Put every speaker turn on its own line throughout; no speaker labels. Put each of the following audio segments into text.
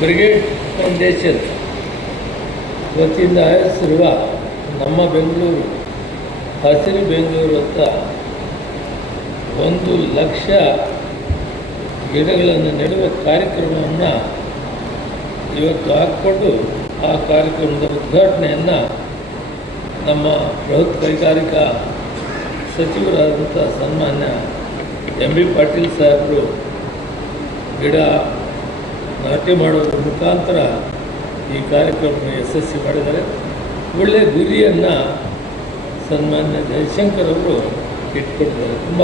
Brigade foundation ವತಿಯಿಂದ ಆಯೋಜಿಸಿರುವ ನಮ್ಮ ಬೆಂಗಳೂರು, ಹಸಿರು ಬೆಂಗಳೂರು ಅಂತ ಒಂದು ಲಕ್ಷ ಗಿಡಗಳನ್ನು ನೆಡುವ ಕಾರ್ಯಕ್ರಮವನ್ನು ಇವತ್ತು ಹಾಕ್ಕೊಂಡು ಆ ಕಾರ್ಯಕ್ರಮದ ಉದ್ಘಾಟನೆಯನ್ನು ನಮ್ಮ ಬೃಹತ್ ಕೈಗಾರಿಕಾ ಸಚಿವರಾದಂಥ ಸನ್ಮಾನ್ಯ ಎಂ ಬಿ ಪಾಟೀಲ್ ಸಾಹೇಬರು ಗಿಡ ನಾಟಿ ಮಾಡೋದ್ರ ಮುಖಾಂತರ ಈ ಕಾರ್ಯಕ್ರಮವನ್ನು ಯಶಸ್ವಿ ಮಾಡಿದ್ದಾರೆ. ಒಳ್ಳೆಯ ಗುರಿಯನ್ನು ಸನ್ಮಾನ್ಯ ಜಯಶಂಕರ್ ಅವರು ಇಟ್ಕೊಂಡಿದ್ದಾರೆ. ತುಂಬ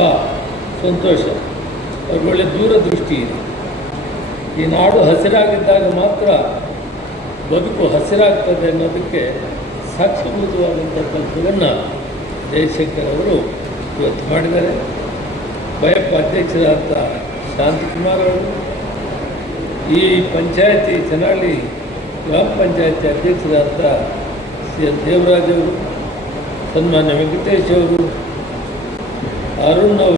ಸಂತೋಷ. ಅವ್ರಿಗೆ ಒಳ್ಳೆಯ ದೂರದೃಷ್ಟಿ ಇದೆ. ಈ ನಾಡು ಹಸಿರಾಗಿದ್ದಾಗ ಮಾತ್ರ ಬದುಕು ಹಸಿರಾಗ್ತದೆ ಅನ್ನೋದಕ್ಕೆ ಸಾಕ್ಷೀಭೂತವಾದಂಥ ಕೆಲಸವನ್ನು ಜಯಶಂಕರ್ ಅವರು ಇವತ್ತು ಮಾಡಿದ್ದಾರೆ. ಬಯಪ್ಪ ಅಧ್ಯಕ್ಷರಾದಂಥ ಶಾಂತಕುಮಾರ್ ಅವರು ಈ ಪಂಚಾಯತಿ ಚನಾಳಿ ಗ್ರಾಮ ಪಂಚಾಯತಿ ಅಧ್ಯಕ್ಷರಾದ ಸಿ ಎಸ್ ದೇವರಾಜ್ ಅವರು ಸನ್ಮಾನ್ಯ ವೆಂಕಟೇಶ್ ಅವರು ಅರುಣ್